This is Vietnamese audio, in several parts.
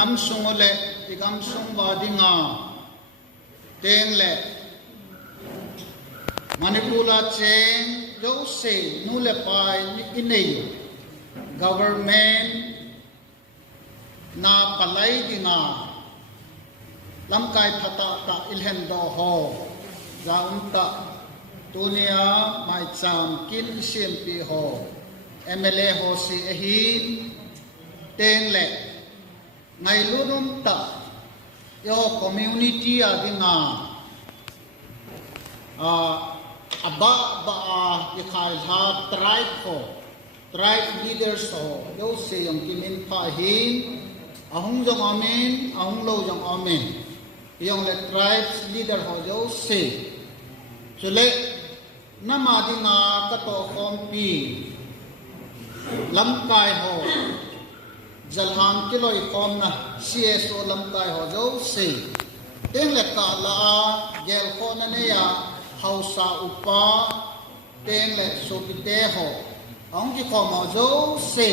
nam sungole igam sungwa dinga teng le Manipula cheng yo se nu le pai ni inei government na palai dinga lamkai thata ta ilhen do ho zaunta tunia Maicham Sempeh ho MLA ho si ehin teng le ngai lunum ta yo community adinga aba ba ikhai ha tribe leaders ho yo se yong kimin pa hin ahung jong amen ahung lo jong amen yong le tribes leader ho yo se chule nama dinga ka to kompi lamkai ho jalhan kiloi kom na CSO lamkai ho jo se teng le ka la gel ko na ne ya hausa upa teng le sopite ho ong ki ko mo jo se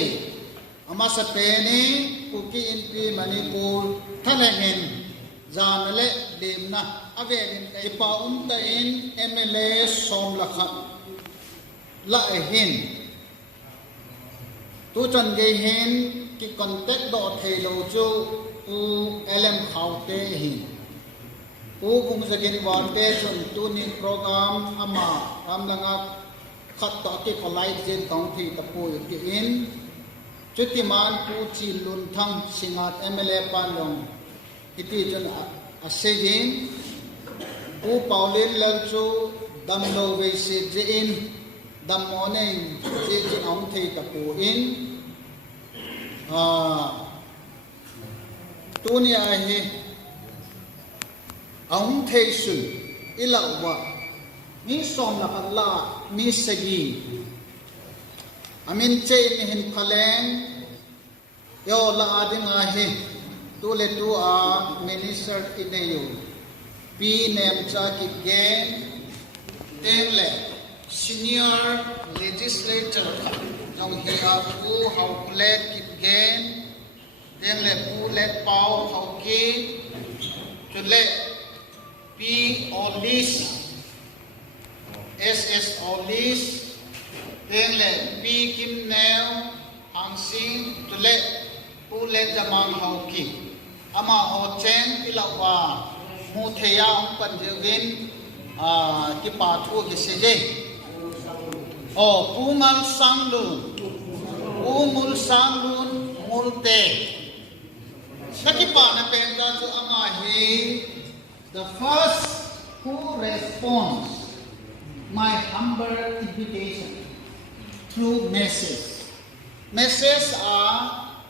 ama sa pe ni Kuki Inpi Manipur thalengin janale demna averin kai pa ta in MLA som lakhat la hin tu chan ge hin ki contact do thelo chu u LM khaute hi u bung jagin wante chun tu ni program ama ramlanga khat to ki kolai jen tong thi tapu ki in chutiman pu chi lun thang singat MLA panlong iti chun asegin u paulin lal chu dam lo ve se je in dam morning je chin ong thi tapu in tunia hi ong thei sun ilawa mi som la Allah mi sagi amin che mi hin phaleng yo la adinga hi tu le tu a minister ineyo pi nem cha ki gen teng le senior legislator jong hi a pu how let ki gen teng le pu let pau how ki chu le pi all this SS all this teng le pi kim neo hang sing chu le pu let jamang how ki ama ho chen ilawa mu theya ong pan jewin ki pa thu ki seje o pungal sanglun umul sanglun multe sakipa na penda chu ama hi the first who responds my humble invitation through message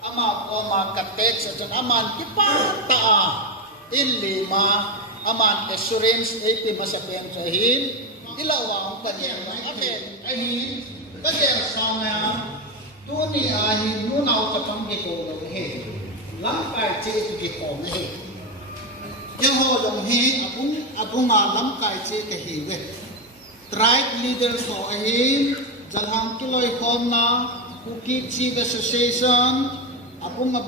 ama oma katek sa aman kipa ta in lima aman assurance ap masapen sahin ilawang kanyang amen ahin kanyang sama tuni ahin nunaw katang gito he lampai che gito he yang ho dong he abung lampai che ke he we tribe leaders ho ahin jalhang kiloi kom na Kuki Chief Association abunga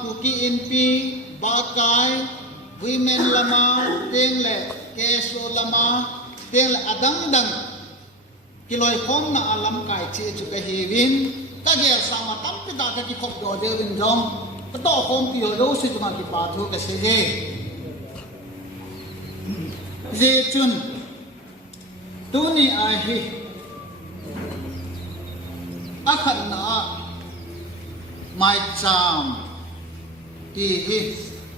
Kuki Inpi Bakai women lama tengle keso lama tengle adang kiloi kom na alam kai che chu ka hewin ta gel sama tam pi da ki khop do de rin jong ta to kom pi do si tu ma ki pa thu ka se je chun tu ni a hi akhan na Maicham ti hi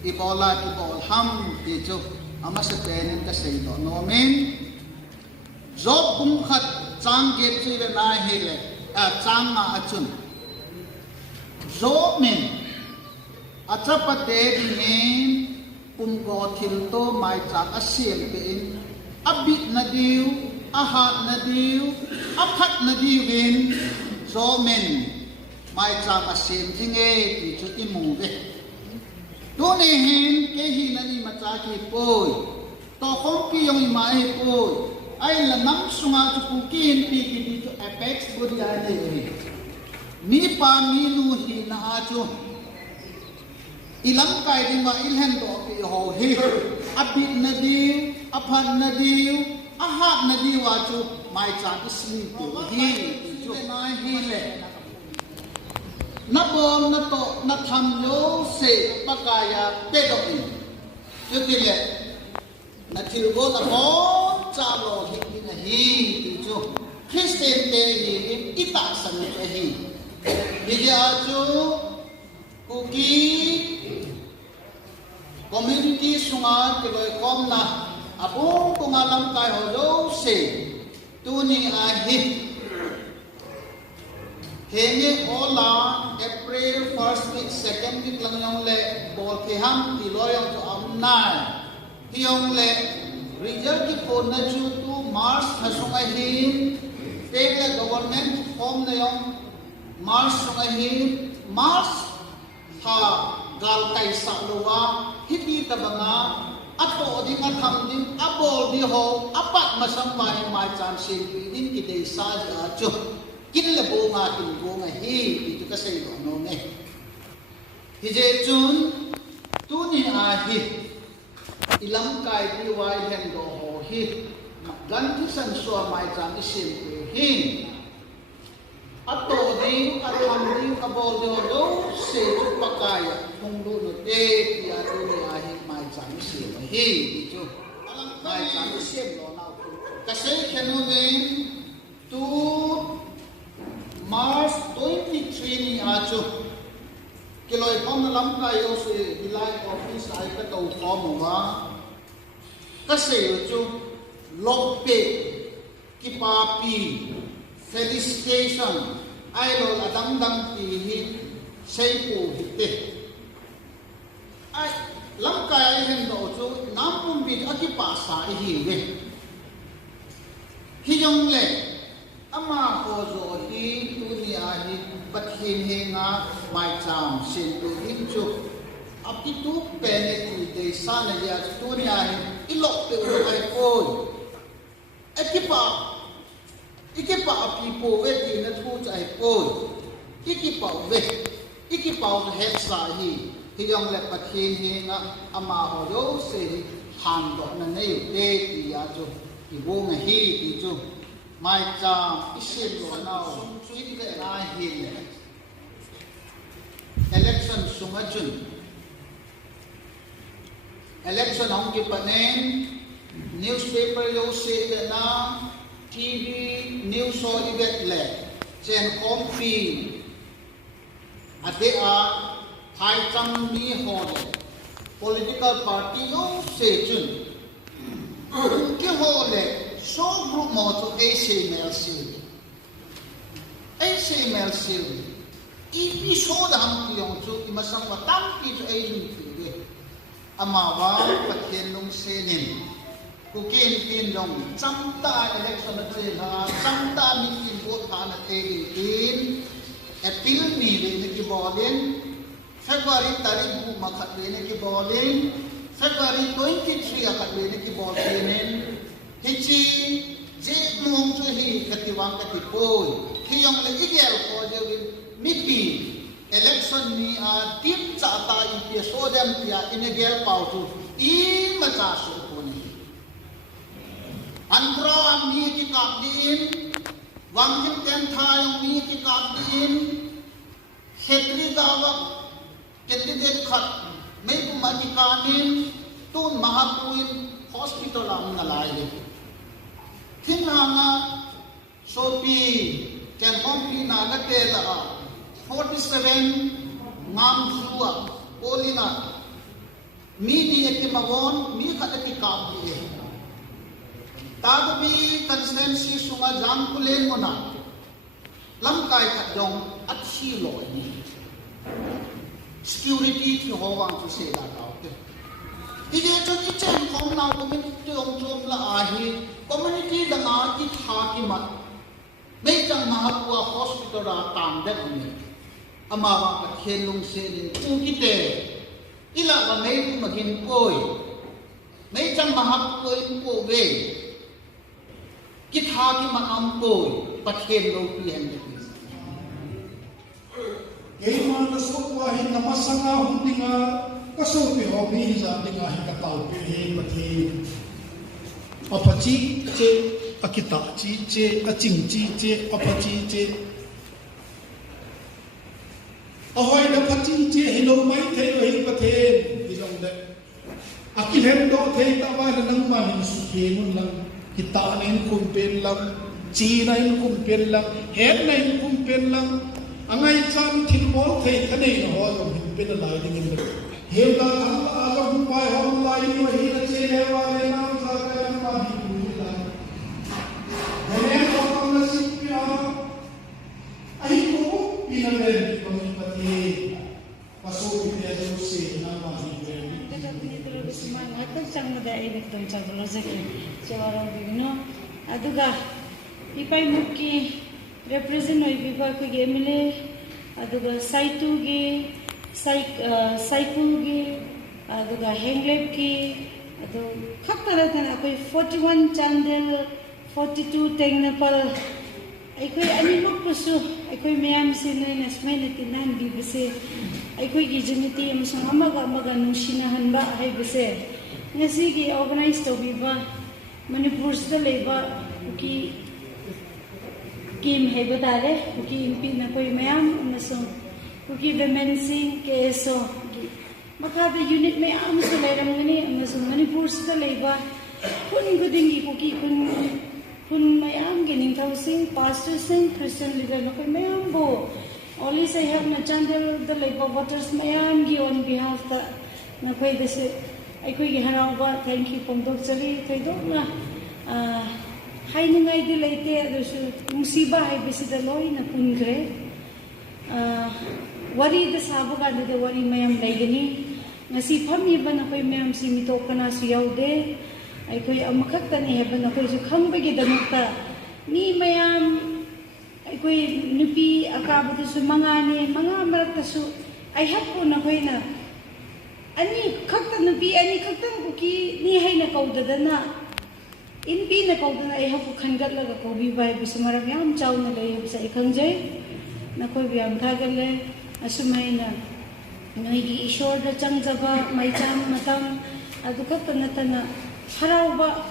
ibola ti bol ham ti chu ama se pen ka sei do no men job kum khat chang ge chi le na hi le a chang ma achun job men achapate ni kum go thil to Maicham asiem pe in abit na diu ahat na diu aphat na diu win job men Maicham asim jinge ti chu imu ve tu ne hin ke hi na ni macha ki poi to khom pi yong ma he poi ai la nam sunga chu Kuki Inpi ki ti chu apex bodi a ne ni pa mi nu hi na a chu ilam kai di ma ilhen do pi ho hi abit na diu aphan na diu ahat na diu wa chu mai chan isli tu hi chu na hi le na bom na to na tham yo se pakaya pe do ni chu ti le na thil go na ho cha lo hi na hi ti chu Christian te hi ita san te hi ya chu Kuki community sunga ki loi kom na apung kungalam kai ho lo se tu ni a hi henge hola April 1st week 2nd week lang yong le bol ki ham ki loi yong tu am nai ki yong le result ki phone na chu tu March ha sunga hi take the government home na yong March sunga hi March ha gal kai sa lowa hiti tabanga ato di nga tham din abol di ho apat masam mai mai chan sin din ki dei sa ja chu kin le bo nga tin bo nga hi ti ka sei do no ne hi je chun tu ni a hi ilam kai di wai hen do ho hi gan ki san so mai chan sin hi ato di atham di abol di ho do se chu pakaya thong lu no te ya tu ni a hi mai chan sin hi ti chu alam mai chan sin lo na ka sei khenu ne tu March 23 ni a chu kiloi pom na lam kai yo se dilai office ai ka to pom wa ka sei chu lok pe ki pa pi felicitation ai lo adang dang ti hi sei pu hi te ai lam kai ai hen do chu nam pum bi aki pa sa hi we hi yong le ama ko zo hi tu ni a hi pathin he nga mai cham sin tu hin chu api tu pe ne ti de sa na ya tu ni a hi ilok pe u ai koi ekipa api po we ti na thu chai koi ikipa he sa hi yong le pathin he nga ama ho do se han do na nei te ti ya chu ki bo nga hi ti chu mai cha isin lo nao in le na hi le election sunga chun election hong ki panen newspaper yo se le na TV news so ibet le chen kom pi ate a thai chang mi ho le political party yo se chun ki ho le so group mo to ACML seal ipi so da ham ki yong chu imasang wa tam ki chu ai lu ki ama wa pathen long se nin Kuki Inpi long chamta election na che ha chamta mi ki vote ha na te in April ni le ni ki bolin February tarikh bu makhat le ni ki bolin February 23 akat le ni ki bolin hichi je mong chu hi katiwang katipoi hiyong le igel ko je mi pi election ni a tim cha ta i pe so dem pia inegel pau tu I ma cha su ko ni andra mi ki kap din wang kim ten tha yong mi ki kap din khetri dawa candidate khat mai ku ma ki kanin tun mahapuin hospital am na lai le Thin hanga sopi can pompi na la te la 47 ngam suwa polina mi ni ekimawon mi khata ki kam ni tabi constituency sunga jam kulen mona lam kai khat dong achi loi ni security thi howang chu se la ta ije chon ichen khom na community ong chom la ahi community danga ki tha ki mat Maicham Mahapua hospital ra tam de ami ama wa ka khelung se ni ku ki te ila ba mai ku magin koi Maicham Mahapua in ko ve ki tha ki mat am koi pathen lo pi hen de Kaiman na sokwa hin namasanga hundinga kaso pi hobby za dinga hi ka tau pi he pati apachi che akita chi che aching chi che apachi che ahoi da pati che hilo mai thei lo hi pathe dilong de akil hen do thei ta wa nang ma hin su ke mun lang kita nen kum pen lang chi nain kum pen lang het nain kum pen lang angai chan thil bol thei thane no ho lo hin pen lai ding in hem la tham a lo hum pai hom lai ni wa hi na che he wa le nam sa ka ma hi tu la he ko kam na sip pi a ai ko pi na le ko mi pati paso pi ya jo se na ma hi Atau cang muda ini tuh cang lozek cewara begino. Aduga ipai muki represent oi bipa Kuki MLA. Aduga saitu gi saikul gi. Aduga henglep gi. Adu khakta kan apai 41 chandel 42 teng Nepal. Aikoi ani muk pusu aikoi mayam sine nasmai natinan bi bese. Aikoi gi jimiti amsung amaga nusina hanba hai bese. Ngasi gi organize to biba Manipur sta leba Kuki kim heba dare Kuki Inpi na koi mayam amsung Kuki women KSO gi makabe unit mayam sa layram ngani amsung Manipur sta leba kun gudingi Kuki kun mayam gi ningthau sing pastor sing Christian leader na koi mayam bo only say have na chandel the leba voters mayam gi on behalf ta na koi dese aikoi gi harauba thank you pongdok chali kaidoh na haingai di leite adusu musiba hai besida loi na pungre wari da sabu ga da wari mayam leidani ngasi phami ba na koi mayam si mitokana su yaude aikoi amakhakta ni heba na koi su khamba gi damukta ni mayam aikoi nupi akabu su mangane manga marakta su ai hakko na koi na ani khakta nupi ani khakta Kuki ni haina kaudadana inpi na kaudana ai hakku khangatlaga kobi bai bismara yam chauna lei bisa ikhangjai na koi biam thagalle asumaina ngai gi ishor da changjaba maicham matam adu khakta natana harauba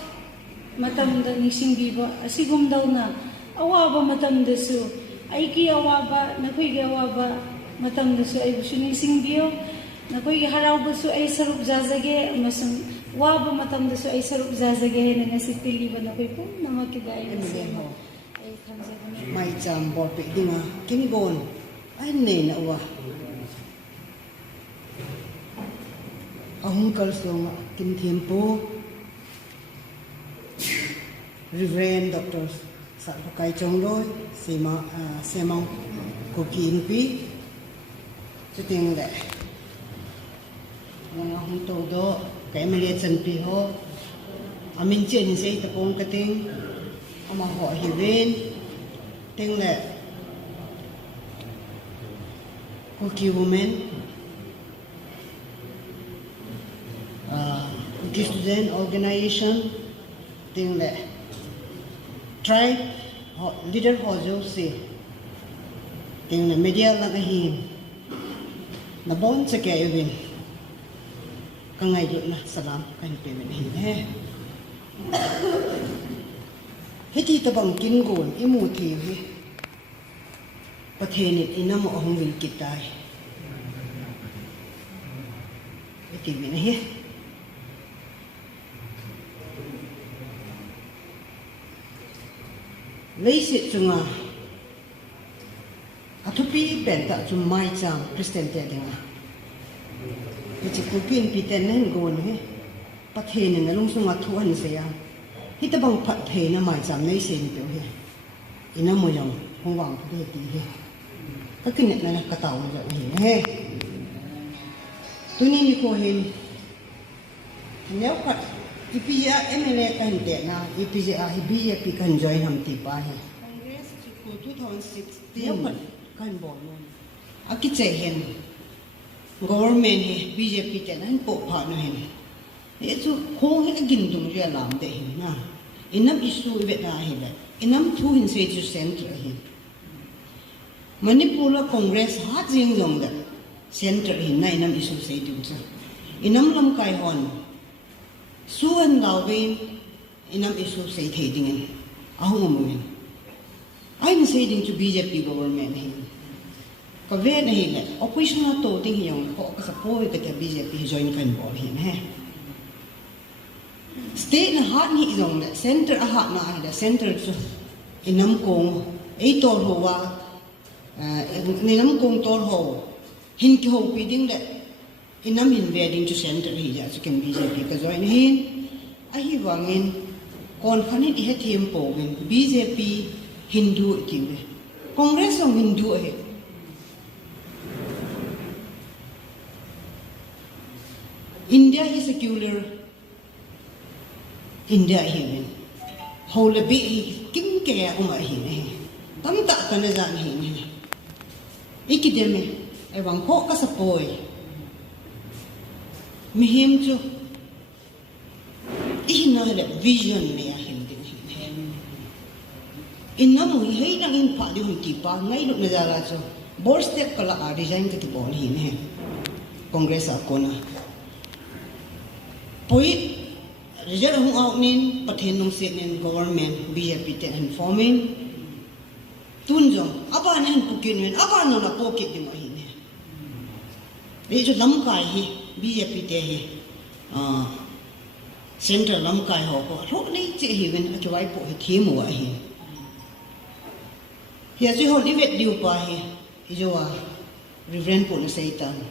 matam da nisingbiba asigum dauna awaba matam desu aigi awaba na koi gi awaba matam desu ai busu nisingbiyo na koi gi harauba su ai sarup jazage amasung waba matam desu ai sarup jazage na ngasi tiliba na koi pum na makidai na semo ai khamjaga Maicham bor pe dinga kingon ai ne na wa ahung kal songa kim thiempo Reverend Dr. Sakai Chongloi Semang Kuki Inpi Sitting there Hong todo cái mà liệt chân pi ho mình chuyện gì tập công cái tiếng mà họ hiểu bên tiếng là Kuki women Kuki student organization tiếng là tribe họ leader họ dấu gì tiếng là media là cái gì là bốn sẽ kể bên kangai duk na salam kan pemen he heti tabang kin gon imu thi he pathenit inam ohung wil kitai heti min he leisi chunga athupi benta chum Maicham Christian te dinga Kuki Inpi piten nen gon he pathen na lung sunga thuan se ya hitabang pathe na Maicham nei sen pe he ina moyong hongwang de ti he takin na ka taw ja he tuni ni ko he neu pat ipia MLA kan de na ipia BJP kan join ham ti pa he Congress ko 2016 kan bon akiche hen government he BJP te nan po pha no hen e chu kho he gin dum je lam de hin na inam isu ve da he ba inam thu hin se chu center he Manipur la Congress ha jing jong da center hin na inam isu se du cha inam lam kai hon suan lawin inam isu say thading ahong I'm saying to BJP government here. Kaveh nahi le opposition na to ting hiyong ko kasapoi kata BJP join kan bol hin he. State na hat ni izong le center a hat na ai le center chu inam kong ei tor ho wa inam kong tor ho hin ki ho piding le inam hin wedding to center hi ja chu kan BJP ka join hin a hi wangin kon khani di he thim po win BJP Hindu itiwe Congress ang Hindu he India is secular India he whole be kim kaya uma he tam tak kana jan he ikideme ewang ho ka sa poi mihim chu ihna le vision ne ya hindi Inam hi hei nang in pa di hum ti pa ngai lu na jala cho board step kala a design ka ti bol hi ne congress a kona poi result hung out nin pathen nong se nin government BJP te informing tunjong aba nen pukin wen aba no na pocket di ma hi ne re jo lam kai hi BJP te hi central lam kai ho ko ro nei che hi wen a ki wai po hi thimu a hi Here you hold it due by you are Reverend Puna Satan.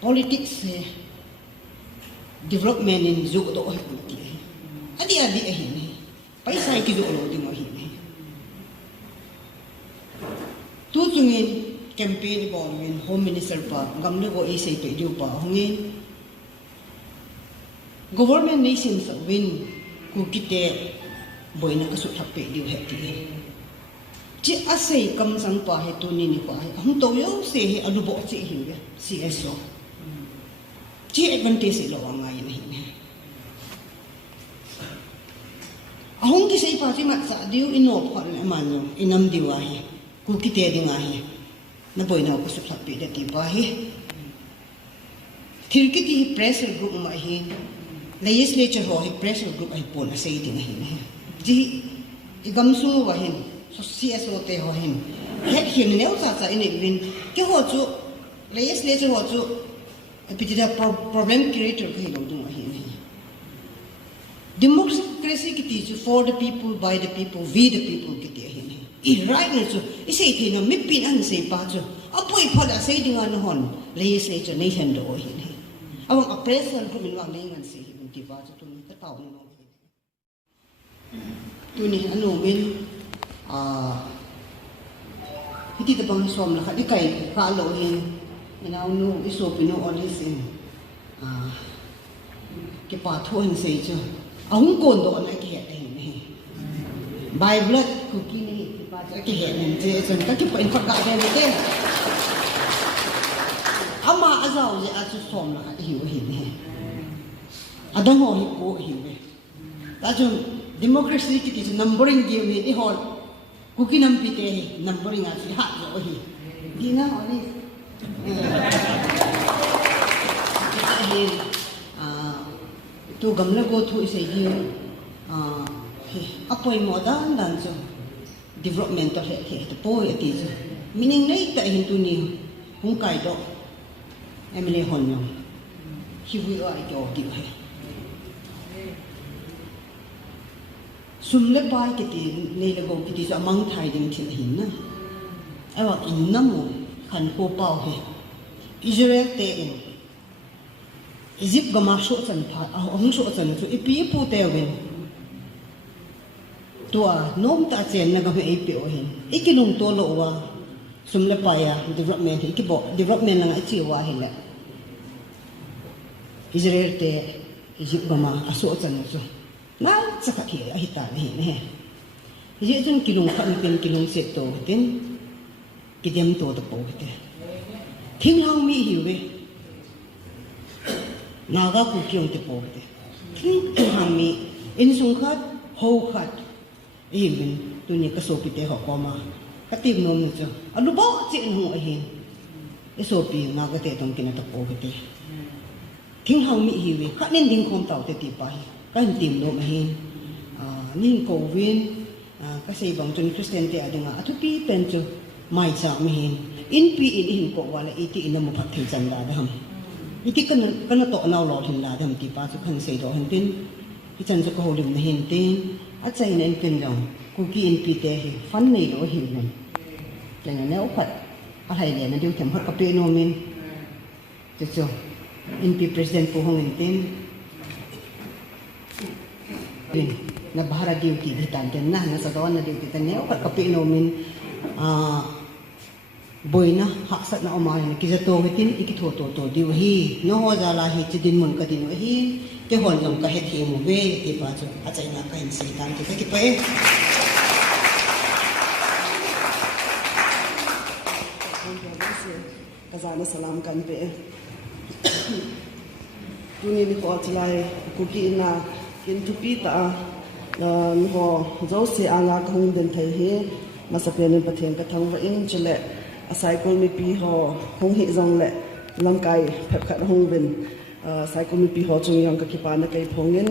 Politics development in Zuko Adi Ahini. Paisa Kido Dimohini. Tutungin campaign ballwin Home Minister Pa, Gamnago Isay to Dupa, Hungin. Government nations win Kukite Boyna Kasut Happy you happy. Chị asay kam sang pa he tu ni pa he hum to yo se he anubo chi hi CSO chị advantage lo angai ni ahong ki sei pa chi mat sa diu ino phol na man yo inam diwa he ku ki te dinga he na boy na ko su thap pe da ti pa he thir ki ti pressure group ma he legislature ho he pressure group ai pon asay dinga he ji igam su wa he so CSO te ho hin het hin neu sa sa in win ke ho chu legislature ho chu epitida problem creator ke lo dung hin democracy ki ti chu for the people by the people we the people ki ti hin I right na chu I sei thi na mi pin an sei pa chu apoi phoda sei dinga no hon legislature nation do hin awang appraisal ko min wang nei ngan sei hin ti ba chu tu ka taw no tu ni anu min hindi ta bang som la di kai ka lo hin ina nu iso pino olisin ke pa thon sei chu ahung kon do na ke he ni bible kuki ni ke pa ke he ni je chen ka ki pa in phak ga de te ama azau je a chu som la hi wo hin he adang ho hi ko hi we ta chu democracy ki ti numbering game ni hol Kuki nampi te numbering at si hat lo hi. Di nga oli. Tu gamla go thu isay di apoy mo dan so development to he to po ati so meaning nei ta hin tu ni hung kaidoh MLA hon yo. Hiwi ai to di he. Sumle pai kiti nei le go kiti so amang thai ding thil hin na awa in namu khan ko pau he Israel te in Egypt gama sho chan pha ahong sho chan chu ipi pu te wen to a nom ta chen na ga me ipi o hin ikinung to lo wa sumle pai ya development ikibo development lang achi wa hin la Israel te Egypt gama aso chan chu na saka ki ahita ni he je jun kilung khan pen kilung se to tin kidem to to po te thing hang mi hi we naga ku kyong te po te thing hang mi in sung khat ho khat even tu ni ka so pi te ho ko ma ka tim nom ni cho alu bo chi hu a hin e so pi na ka te tong kin ta po te ทิ้งเฮามีหิวข้าเน้นดิ้งคมเต่าเตติไปก็เห็นติ่มโลมาเห็นนี่โควิดก็ใส่บางจนคริสเตียนเตะดึงทุกปีเป็นจุไม่จำเห็นอินปีอินก็ว่าเลยอีที่อินนำมาพัดถึงจันดาดำอีที่กันโตนาวหล่อถึงลาดำที่ป้าสุขันเสดอหันตินที่จันสุขโหลิมเห็นตินอาจารย์เน้นเป็นยังกูกินปีเตะฟันในโลหินมันอย่างนั้นแล้วพัดอะไรเนี่ยนั่นเดี๋ยวจะพัดกับเปโนมินจะจบอินปีประธานผู้ห้องเห็นตินna bahara duty ditan den na sa dawan na duty tan ne pat kapi no min boina haksat na umay ni kizato hitin ikitho to diu hi no ho jala hi chidin mun ka din hi ke hon yong ka het hi mu be ti pa chu achai na ka hin se tan ki pa e kazana salam kan be tuni ni ko chlai kuki na kin thupi ta ho zo se anga khung den thai he masapen pathen ka thang wa in chele asai kol mi pi ho khung hi jong le lam kai phep khat hung ben sai kol mi pi ho chung yang ka ki pa na kai phongin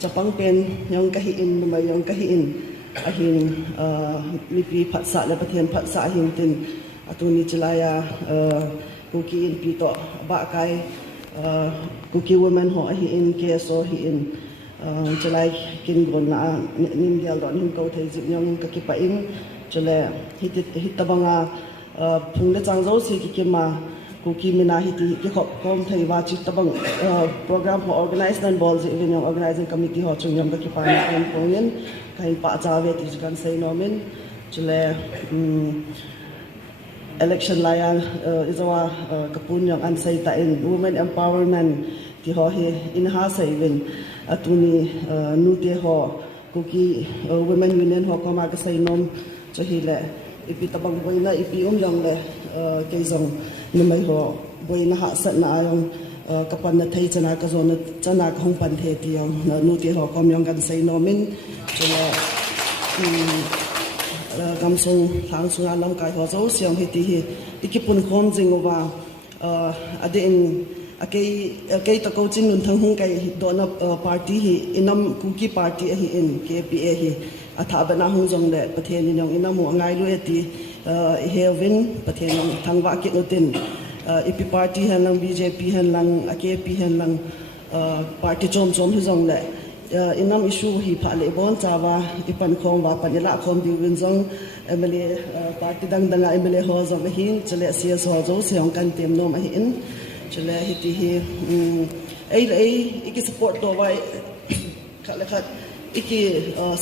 chapang pen yang ka hi in ma yang ka hi in a hin mi pi phat sa le pathen phat sa hin tin atuni chelaya kuki in pi to ba kai kuki woman ho hi in keso hi in chelai kin gon na nim dial don hin ko thai jip nyong ka ki pa in chele hit tabanga phung le chang zo si ki ma kuki mina hiti ki khop kom thai wa chi tabang program ho organize dan bol ji nyong organizing committee ho chung nyong ka ki pa na en pongin kain pa cha ve ti kan sei no min chele election laya izawa kapun yang an sei ta in women empowerment ti ho he in ha sei win atuni nu te ho kuki women union ho ko ma ka sei nom cho hi le ipi tabang boina ipi yang le ke zong ni mai ho boina ha sat na ayong kapan na thai chana ka zon chana ka hong pan the ti yang nu te ho kom yang kan sei nomin cho le gam sung thang sunga lam kai ho zo siang hi ti hi ikipun khom jing wa adin akei ta coaching nun thang hung kai dona party hi inam kuki party hi in KPA hi atha bana hung jong le pathen ni nyong inam ngai lu eti hevin pathen nyong thangwa ki utin ipi party han lang BJP han lang AKP han lang party chom hi jong le inam issue hi phale bon chawa ipan khom wa panila khom di win jong MLA party dang MLA ho zo hin chale CS ho zo seong kan tem no ma hin chale hiti hi ai iki support to wai khala khat iki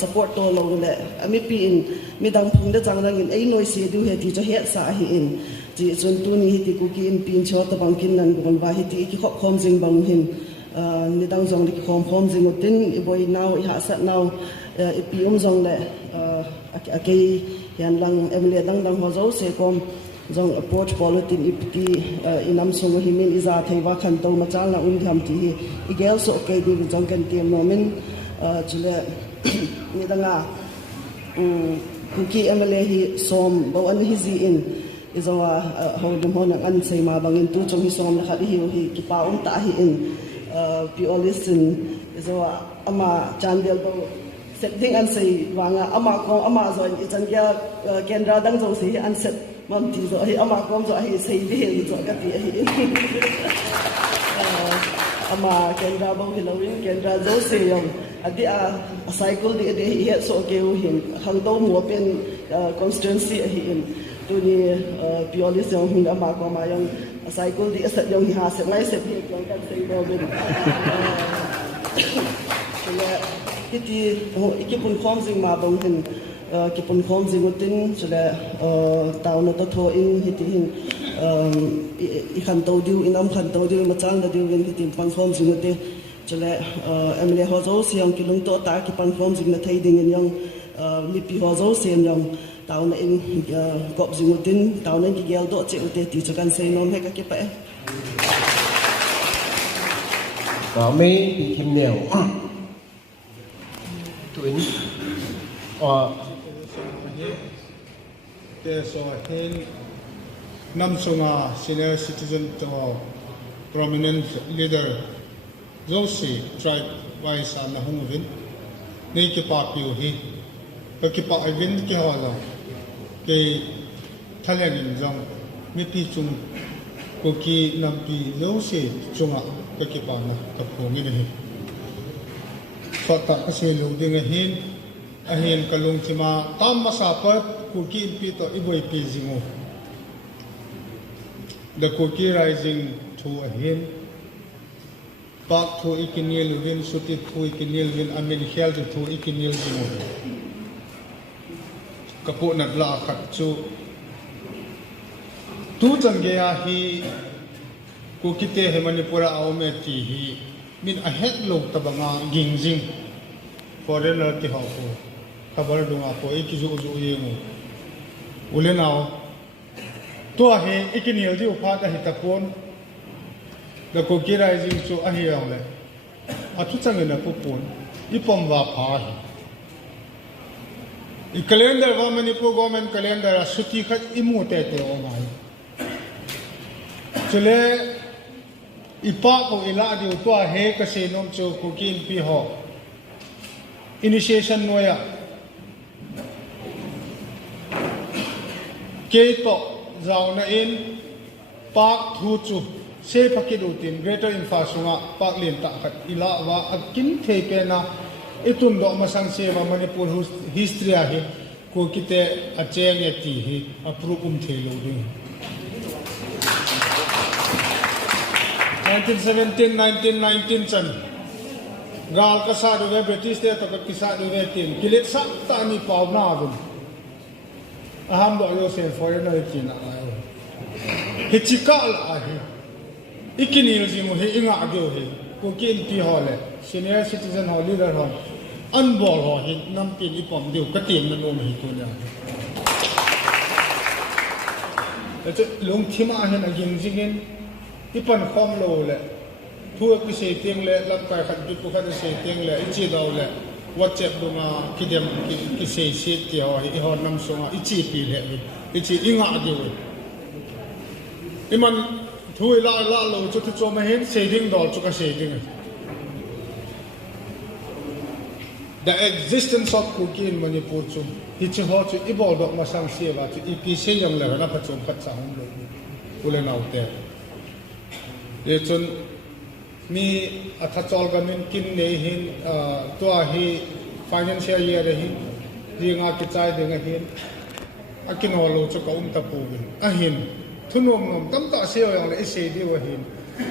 support to lo le ami pi in midang phung da jang dang in ai noi se du he ti cho he sa hi in ji chun tu ni hiti kuki in pin cho ta bang kin nan gon wa hiti iki khop khom jing bang hin ni dang jong lik khom jing utin i boy now i ha sat now i pi jong le akei yan lang MLA dang ho zo se kom jong approach politin ipti inam song himin iza thaiwa khan to machal na un tham ti igel so ke di jong kan tiam nomin chule ni danga kuki MLA hi som bo an hi zi in izawa hodum hon an sei ma bangin tu chong hi som na khali hi ki pa ta hi in pi olisin izawa ama chandel bo setting an sei wanga ama ko ama zon itan ya kendra dang zo si an set mam ti zo hi ama kom zo hi sei de hi zo ka ti hi ama kendra bo hi lawin kendra zo se yong adi a cycle de de hi so ke u hin hang do mo pen constituency hi in tu ni purely yong hin ama ko ma yong cycle de asat yong hi ha se ngai se hi yong kan sei do bin hiti ikipun khom jing ma bang hin kipun khom jing utin chule taw na to tho in hiti hin i khan to diu inam khan to diu machang da diu in hiti pan khom jing uti chule MLA ho zo siang kilung to ta ki pan khom jing na thai ding in yang mi pi ho zo siam yang taw na in kop jing utin taw na ki gel do che uti ti chakan sei nom he ka ki pa có mấy bị thêm nhiều tuổi so hin nam sunga senior citizen to prominent leader Josi tribe vai sa na hung vin nei ki pa piu hi ka ki pa vin ki ha la ke thalen in jong mi pi chung Kuki nam pi Josi chunga ka ki pa na ka pho ngi ni fa ta ka se lu ding a hin ka lung thima tam ma sa pa Kuki Inpi to iboi pi jingo the Kuki rising to a hin Pak thu ikinil win suti thu ikinil win amin hial thu ikinil jingo kapu nat la khat chu tu change a hi Kuki te he Manipura aume ti hi min a het lok tabanga gingjing foreigner ki ho ko khabar dunga ko ikizu ju yemu ulenao to he ikinil ji upha ta hitapon the Kuki rising chu a hi ang le a thu chang na pupun ipom wa pha hi I calendar wa Manipur government calendar a suti khat imu te te o mai chule ipa ko ila di to he ka se nom chu Kuki Inpi ho initiation noiya kaidoh zauna in pak thu chu se pakidutin greater infasunga pak len ta khat ila wa akin theke na itun do masang se wa Manipur history a hi Kuki te a cheng e ti hi approve thelo ding 1917 1919 chan gal ka sa do British te to ka kisa do tin kilit sa ta ni paw na dun aham do yo se foreigner tin ayo hichikal a hi ikinil ji mo he inga agyo he Kuki Inpi hole senior citizen ho leader ho unbol ho hi nam pin ipom diu ka tin na no hi to nya ete long thima hen aging jingin ipan khom lo le thu ki se ting le lam kai khat bi pu khat se ting le ichi daw le whatsapp dunga kidem ki se se ti ho hi ho nam songa ichi pi le ichi inga agyo iman thui la lo chu chu cho ma hen shading dol chu ka shading the existence of Kuki in Manipur chu hi chu ho chu ibol dok ma sang se ba chu ipi se yang le na pha chom phat sang lo ule nau te ye chun mi atha chol ga min kin nei hin to hi financial year hi ringa ki chai de nga hin akin ho lo chu ka ta pu a hin thunom nom tam ta se yang le se di wa hin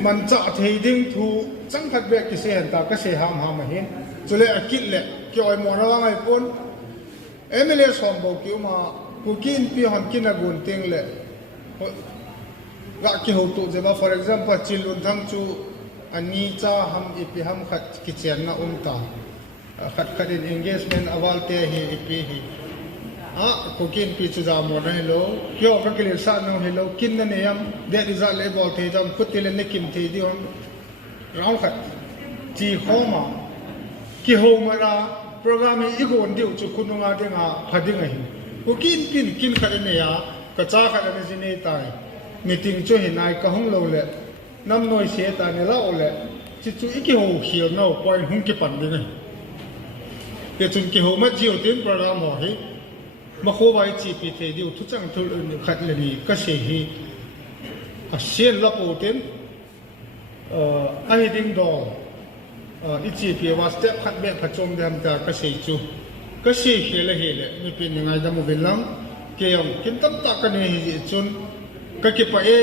man cha thei ding thu chang khat be ki se han ta ka se ham ham hin chule akit le ki oi mo na ngai pon MLA som bo ki ma Kuki Inpi han kin agun ting le ga ki ho tu je ba for example chilun thang chu ani cha ham ipi ham khat ki chen na ta khat khat in engagement awal te hi ipi hi Kuki Inpi chu za mo na hello kyo ka kile sa no hello kin na ne yam de result le bol the jam kutil ne kim the di on raul khat chi khoma ki ho mara program e igon diu chu kununga denga phadinga hi Kuki Inpi kin khare ne ya ka cha khare ne jine tai meeting chu hinai ka hong lo le nam noi se ta ne la ole chi chu iki ho hiel no point hung ki pan dinga pe chun ki ho ma jiu tin program ho hi ma kho bai chi pi the diu thu chang thul khat le ni ka se hi a sen la po ten ai ding do ichi pi wa step khat be phachom dam ta ka se chu ka se hele mi pin ngai da mo belang ke yong kin tam ta ka ne hi chun ka ki pa e